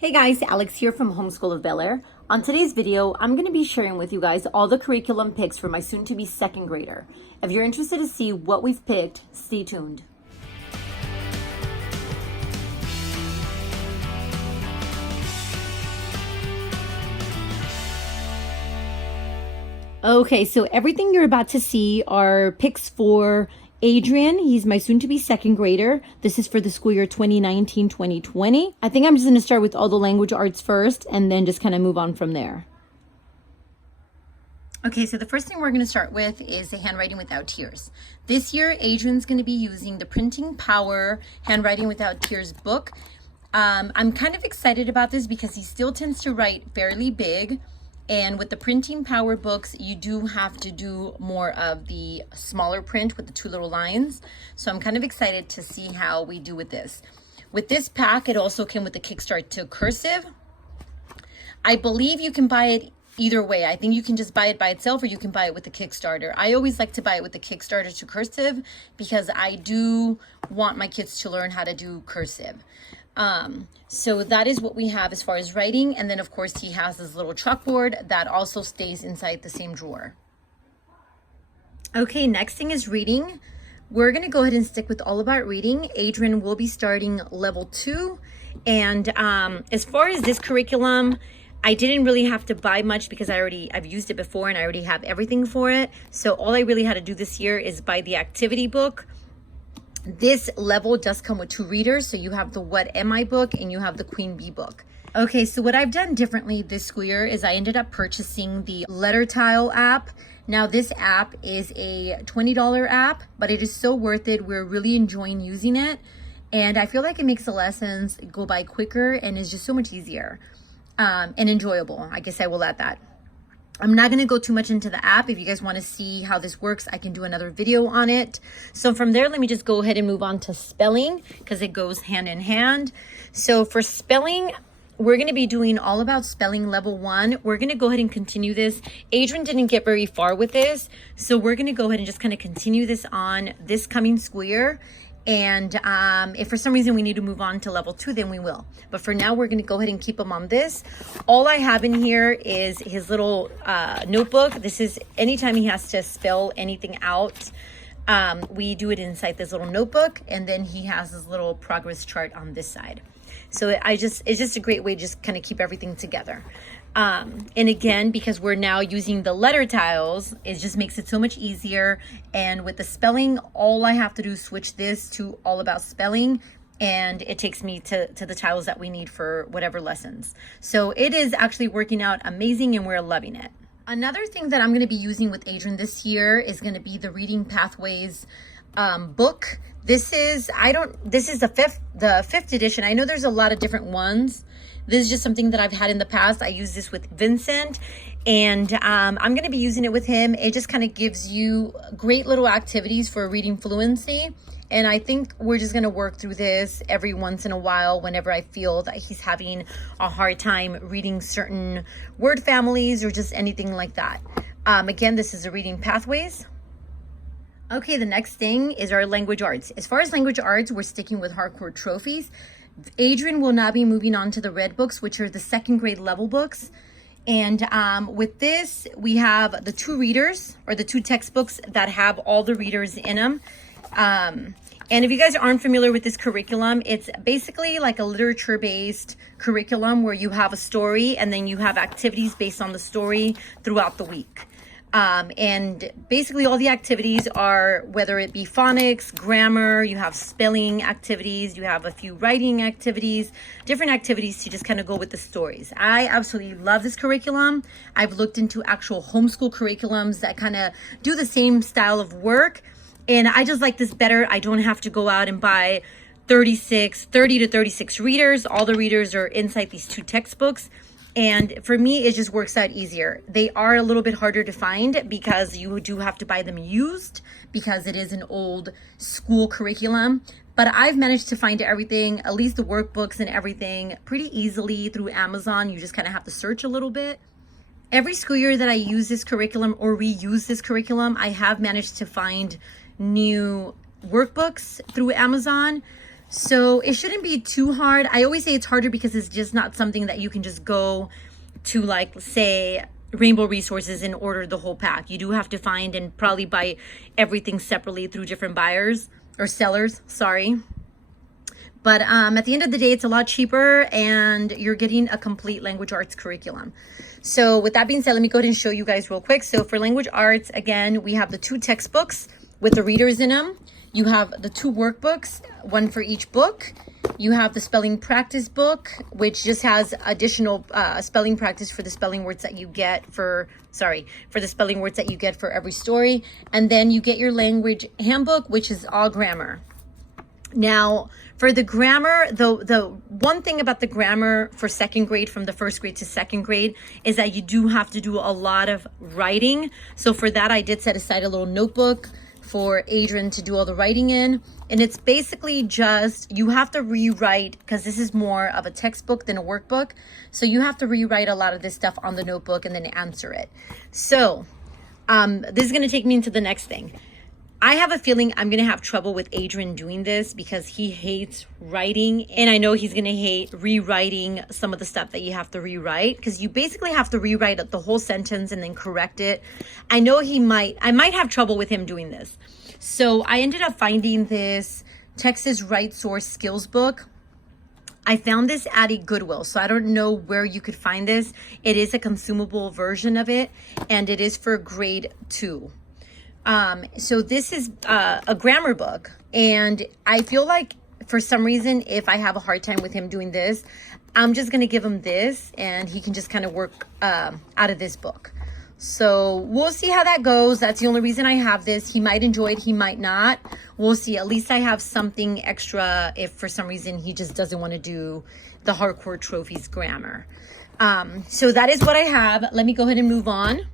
Hey guys, Alex here from Homeschool of Bel Air. On today's video, I'm going to be sharing with you guys all the curriculum picks for my soon-to-be second grader. If you're interested to see what we've picked, stay tuned. Okay, so everything you're about to see are picks for Adrian. He's my soon-to-be second grader. This is for the school year 2019-2020. I think I'm just going to start with all the language arts first and then just kind of move on from there. Okay, so the first thing we're going to start with is the Handwriting Without Tears. This year, Adrian's going to be using the Printing Power Handwriting Without Tears book. I'm kind of excited about this because he still tends to write fairly big. And with the Printing Power books, you do have to do more of the smaller print with the two little lines. So I'm kind of excited to see how we do with this. With this pack, it also came with the Kickstart to Cursive. I believe you can buy it either way. I think you can just buy it by itself or you can buy it with the Kickstarter. I always like to buy it with the Kickstarter to Cursive because I do want my kids to learn how to do cursive. So that is what we have as far as writing. And then of course he has this little chalkboard that also stays inside the same drawer. Okay, next thing is reading. We're going to go ahead and stick with All About Reading. Adrian will be starting level 2. And as far as this curriculum, I didn't really have to buy much because I've used it before and I already have everything for it. So all I really had to do this year is buy the activity book. This level does come with 2 readers. So you have the What Am I book and you have the Queen Bee book. Okay, so what I've done differently this school year is I ended up purchasing the Letter Tile app. Now this app is a $20 app, but it is so worth it. We're really enjoying using it. And I feel like it makes the lessons go by quicker and is just so much easier and enjoyable. I guess I will add that. I'm not going to go too much into the app. If you guys want to see how this works, I can do another video on it. So from there, let me just go ahead and move on to spelling because it goes hand in hand. So for spelling, we're going to be doing All About Spelling level 1. We're going to go ahead and continue this. Adrian didn't get very far with this. So we're going to go ahead and just kind of continue this on this coming school year. And if for some reason we need to move on to level 2, then we will. But for now, we're going to go ahead and keep him on this. All I have in here is his little notebook. This is anytime he has to spell anything out, we do it inside this little notebook. And then he has his little progress chart on this side. So it's just a great way to just kind of keep everything together. And again, because we're now using the letter tiles, it just makes it so much easier. And with the spelling, all I have to do is switch this to All About Spelling, and it takes me to the tiles that we need for whatever lessons. So it is actually working out amazing and we're loving it. Another thing that I'm going to be using with Adrian this year is going to be the Reading Pathways book. This is the fifth edition. I know there's a lot of different ones. This is just something that I've had in the past. I use this with Vincent, and I'm going to be using it with him. It just kind of gives you great little activities for reading fluency. And I think we're just going to work through this every once in a while whenever I feel that he's having a hard time reading certain word families or just anything like that. Again, this is the Reading Pathways. Okay, the next thing is our language arts. As far as language arts, we're sticking with hardcore trophies. Adrian will now be moving on to the red books, which are the second grade level books. And with this, we have the 2 readers or the 2 textbooks that have all the readers in them. And if you guys aren't familiar with this curriculum, it's basically like a literature-based curriculum where you have a story and then you have activities based on the story throughout the week. And basically all the activities are, whether it be phonics, grammar, you have spelling activities, you have a few writing activities, different activities to just kind of go with the stories. I absolutely love this curriculum. I've looked into actual homeschool curriculums that kind of do the same style of work. And I just like this better. I don't have to go out and buy 30 to 36 readers. All the readers are inside these 2 textbooks. And for me, it just works out easier. They are a little bit harder to find because you do have to buy them used because it is an old school curriculum. But I've managed to find everything, at least the workbooks and everything, pretty easily through Amazon. You just kind of have to search a little bit. Every school year that I use this curriculum or reuse this curriculum, I have managed to find new workbooks through Amazon. So it shouldn't be too hard. I always say it's harder because it's just not something that you can just go to, like, say, Rainbow Resources and order the whole pack. You do have to find and probably buy everything separately through different buyers or sellers, sorry. But at the end of the day, it's a lot cheaper and you're getting a complete language arts curriculum. So with that being said, let me go ahead and show you guys real quick. So for language arts, again, we have the 2 textbooks with the readers in them. You have the 2 workbooks, one for each book. You have the spelling practice book, which just has additional spelling practice for the spelling words that you get for the spelling words that you get for every story. And then you get your language handbook, which is all grammar. Now, for the grammar, the one thing about the grammar for 2nd grade, from the 1st grade to 2nd grade, is that you do have to do a lot of writing. So for that, I did set aside a little notebook for Adrian to do all the writing in. And it's basically just, you have to rewrite, because this is more of a textbook than a workbook. So you have to rewrite a lot of this stuff on the notebook and then answer it. So this is going to take me into the next thing. I have a feeling I'm going to have trouble with Adrian doing this because he hates writing. And I know he's going to hate rewriting some of the stuff that you have to rewrite, because you basically have to rewrite the whole sentence and then correct it. I know I might have trouble with him doing this. So I ended up finding this Texas Right Source Skills book. I found this at a Goodwill, so I don't know where you could find this. It is a consumable version of it, and it is for grade 2. So this is a grammar book, and I feel like for some reason, if I have a hard time with him doing this, I'm just going to give him this and he can just kind of work out of this book. So we'll see how that goes. That's the only reason I have this. He might enjoy it, he might not. We'll see. At least I have something extra if for some reason he just doesn't want to do the hardcore trophies grammar. So that is what I have. Let me go ahead and move on.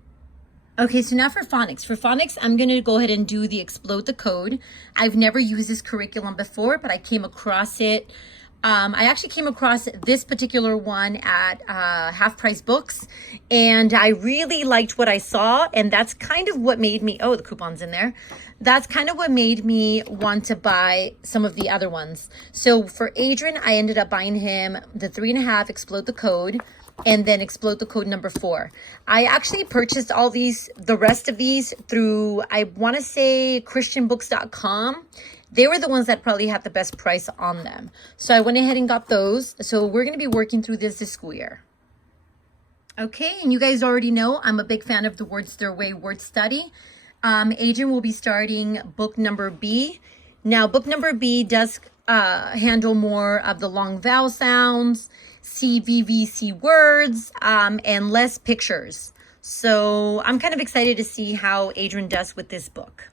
Okay, so now for phonics. For phonics, I'm going to go ahead and do the Explode the Code. I've never used this curriculum before, but I came across it. I actually came across this particular one at Half Price Books, and I really liked what I saw, and that's kind of what made me, oh, the coupon's in there. That's kind of what made me want to buy some of the other ones. So for Adrian, I ended up buying him the 3.5 Explode the Code, and then Explode the Code number 4. I actually purchased all these, the rest of these through, I want to say christianbooks.com. They were the ones that probably had the best price on them. So I went ahead and got those. So we're going to be working through this school year. Okay, and you guys already know I'm a big fan of the Words Their Way word study. Adrian will be starting book number B. Now, book number B does handle more of the long vowel sounds, CVVC words, and less pictures. So I'm kind of excited to see how Adrian does with this book.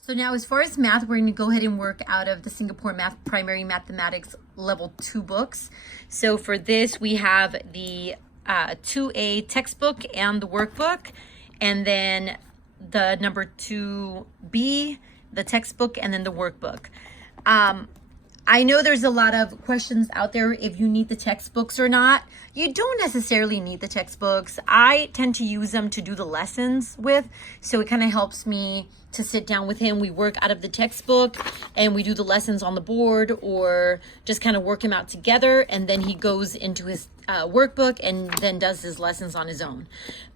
So now as far as math, we're going to go ahead and work out of the Singapore Math Primary Mathematics Level 2 books. So for this, we have the 2A textbook and the workbook, and then the number 2B, the textbook, and then the workbook. I know there's a lot of questions out there if you need the textbooks or not. You don't necessarily need the textbooks. I tend to use them to do the lessons with, so it kind of helps me to sit down with him. We work out of the textbook and we do the lessons on the board, or just kind of work him out together, and then he goes into his workbook and then does his lessons on his own.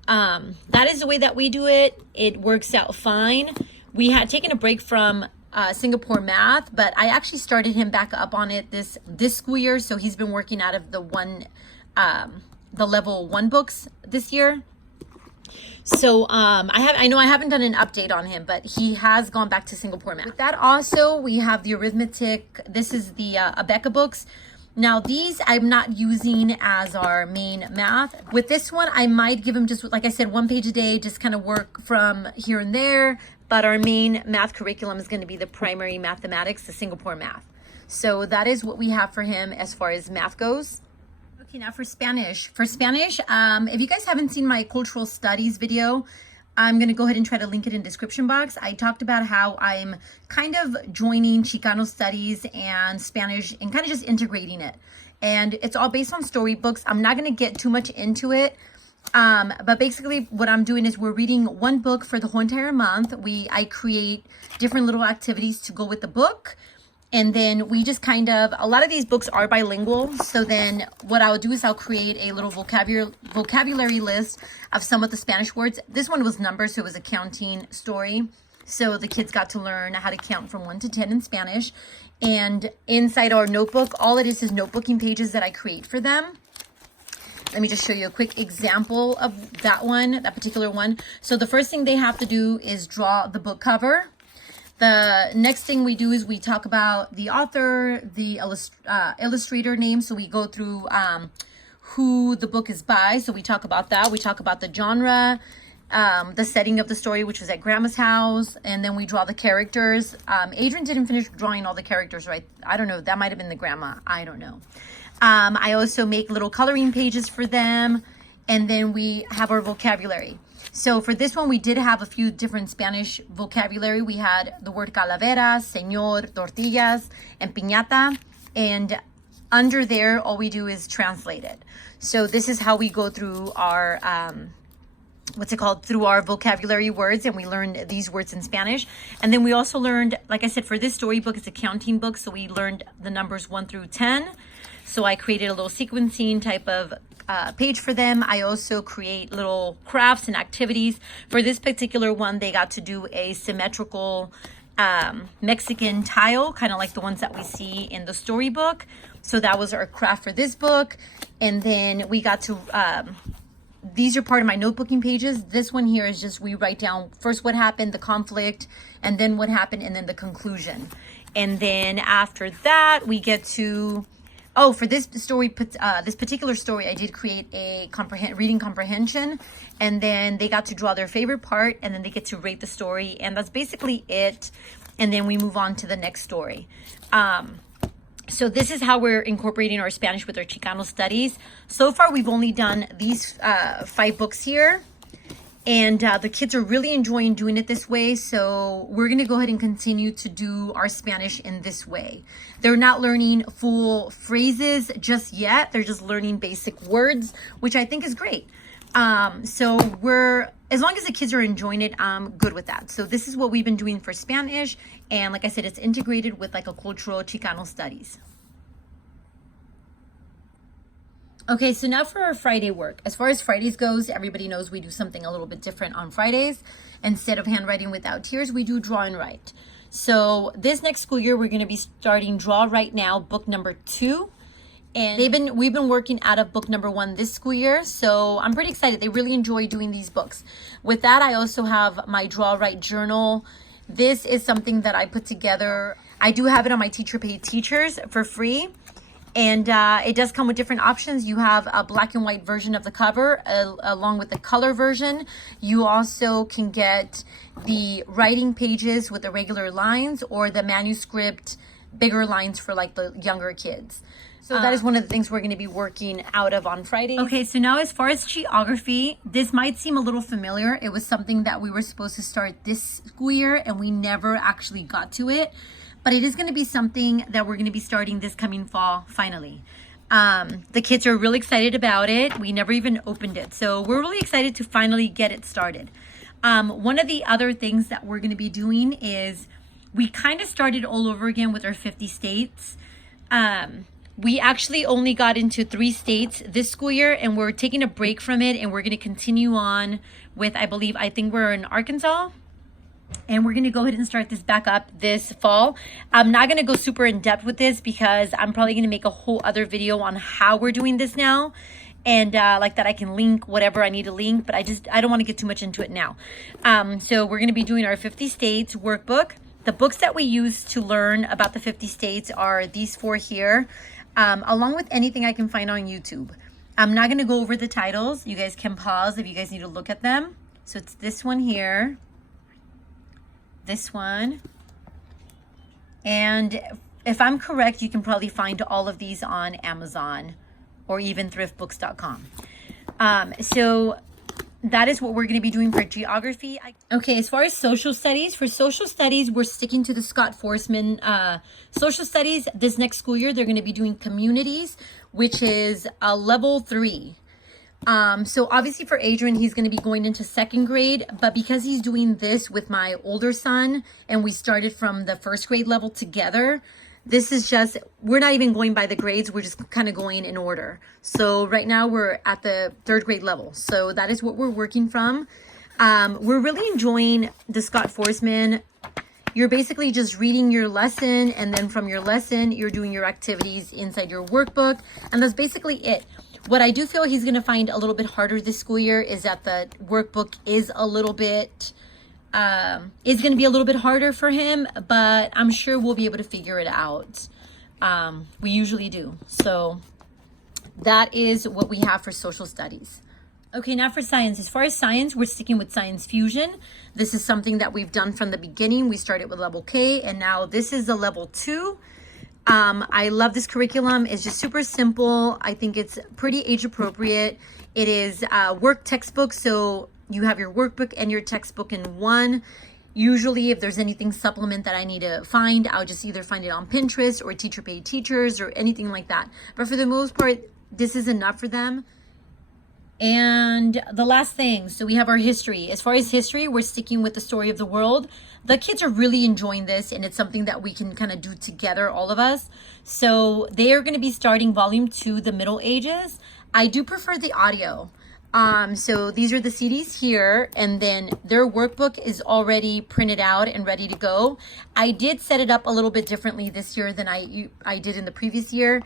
That is the way that we do it. It works out fine. We had taken a break from Singapore Math, but I actually started him back up on it this school year, so he's been working out of the level 1 books this year. So I know I haven't done an update on him, but he has gone back to Singapore Math. With that, also we have the arithmetic. This is the Abeka books. Now these I'm not using as our main math. With this one, I might give him just, like I said, 1 page a day, just kind of work from here and there. But our main math curriculum is going to be the primary mathematics, the Singapore Math. So that is what we have for him as far as math goes. Okay, now for Spanish. For Spanish, if you guys haven't seen my cultural studies video, I'm going to go ahead and try to link it in the description box. I talked about how I'm kind of joining Chicano studies and Spanish and kind of just integrating it. And it's all based on storybooks. I'm not going to get too much into it. But basically what I'm doing is we're reading 1 book for the whole entire month. I create different little activities to go with the book. And then we just kind of, a lot of these books are bilingual. So then what I'll do is I'll create a little vocabulary list of some of the Spanish words. This one was numbers, so it was a counting story. So the kids got to learn how to count from 1 to 10 in Spanish. And inside our notebook, all it is notebooking pages that I create for them. Let me just show you a quick example of that one, that particular one. So the first thing they have to do is draw the book cover. The next thing we do is we talk about the author, the illustrator name. So we go through who the book is by. So we talk about that. We talk about the genre, the setting of the story, which was at Grandma's house. And then we draw the characters. Adrian didn't finish drawing all the characters, right? I don't know. That might have been the grandma. I don't know. I also make little coloring pages for them. And then we have our vocabulary. So for this one, we did have a few different Spanish vocabulary. We had the word calavera, señor, tortillas, and piñata. And under there, all we do is translate it. So this is how we go through our, through our vocabulary words. And we learned these words in Spanish. And then we also learned, like I said, for this storybook, it's a counting book. So we learned the numbers 1 through 10. So I created a little sequencing type of page for them. I also create little crafts and activities. For this particular one, they got to do a symmetrical Mexican tile, kind of like the ones that we see in the storybook. So that was our craft for this book. And then we got to, these are part of my notebooking pages. This one here is just, we write down first what happened, the conflict, and then what happened, and then the conclusion. And then after that, we get to, oh, for this story, this particular story, I did create a reading comprehension, and then they got to draw their favorite part, and then they get to rate the story, and that's basically it. And then we move on to the next story. So this is how we're incorporating our Spanish with our Chicano studies. So far, we've only done these 5 books here. And the kids are really enjoying doing it this way. So we're going to go ahead and continue to do our Spanish in this way. They're not learning full phrases just yet. They're just learning basic words, which I think is great. So as long as the kids are enjoying it, I'm good with that. So this is what we've been doing for Spanish. And like I said, it's integrated with like a cultural Chicano studies. Okay, so now for our Friday work. As far as Fridays goes, everybody knows we do something a little bit different on Fridays. Instead of handwriting without tears, we do draw and write. So this next school year, we're going to be starting Draw Right Now, book number 2. And we've been working out of book number 1 this school year. So I'm pretty excited. They really enjoy doing these books. With that, I also have my Draw Right journal. This is something that I put together. I do have it on my Teacher Pay Teachers for free. And it does come with different options. You have a black and white version of the cover along with the color version. You also can get the writing pages with the regular lines or the manuscript bigger lines for like the younger kids. So that is one of the things we're going to be working out of on Friday. Okay, so now as far as geography, this might seem a little familiar. It was something that we were supposed to start this school year and we never actually got to it. But it is going to be something that we're going to be starting this coming fall, finally. The kids are really excited about it. We never even opened it. So we're really excited to finally get it started. One of the other things that we're going to be doing is we kind of started all over again with our 50 states. We actually only got into 3 states this school year, and we're taking a break from it, and we're going to continue on with, I think we're in Arkansas. And we're going to go ahead and start this back up this fall. I'm not going to go super in depth with this because I'm probably going to make a whole other video on how we're doing this now. And like that I can link whatever I need to link, but I don't want to get too much into it now. So we're going to be doing our 50 states workbook. The books that we use to learn about the 50 states are these 4 here, along with anything I can find on YouTube. I'm not going to go over the titles. You guys can pause if you guys need to look at them. So it's this one here. This one, and if I'm correct, you can probably find all of these on Amazon or even thriftbooks.com. So that is what we're going to be doing for geography. Okay, as far as social studies, for social studies, we're sticking to the Scott Forsman social studies. This next school year, they're going to be doing communities, which is a level 3. So obviously for Adrian, he's going to be going into 2nd grade, but because he's doing this with my older son and we started from the 1st grade level together, This is just, we're not even going by the grades. We're just kind of going in order. So right now we're at the 3rd grade level. So that is what we're working from. We're really enjoying the Scott Forsman. You're basically just reading your lesson, and then from your lesson, you're doing your activities inside your workbook. And that's basically it. What I do feel he's going to find a little bit harder this school year is that the workbook is a little bit, is going to be a little bit harder for him, but I'm sure we'll be able to figure it out. We usually do. So that is what we have for social studies. Okay, now for science. As far as science, we're sticking with science fusion. This is something that we've done from the beginning. We started with level K, and now this is the level 2. I love this curriculum. It's just super simple. I think it's pretty age appropriate. It is work textbook, so you have your workbook and your textbook in one. Usually, if there's anything supplement that I need to find, I'll just either find it on Pinterest or Teacher Paid Teachers or anything like that. But for the most part, this is enough for them. And the last thing, so we have our history. As far as history, we're sticking with the story of the world. The kids are really enjoying this, and it's something that we can kind of do together, all of us. So they are going to be starting volume 2, the Middle Ages. I do prefer the audio. So these are the CDs here, and then their workbook is already printed out and ready to go. I did set it up a little bit differently this year than I did in the previous year.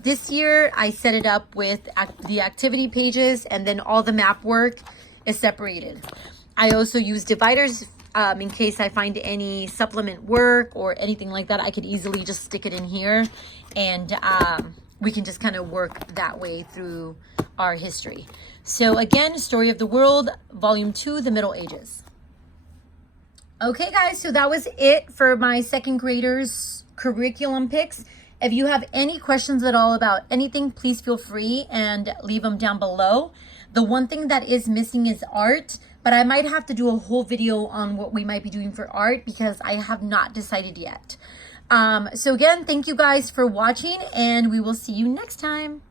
This year, I set it up with the activity pages, and then all the map work is separated. I also use dividers in case I find any supplement work or anything like that. I could easily just stick it in here, and we can just kind of work that way through our history. So again, Story of the World, Volume 2, The Middle Ages. Okay, guys, so that was it for my 2nd graders curriculum picks. If you have any questions at all about anything, please feel free and leave them down below. The one thing that is missing is art, but I might have to do a whole video on what we might be doing for art because I have not decided yet. So again, thank you guys for watching, and we will see you next time.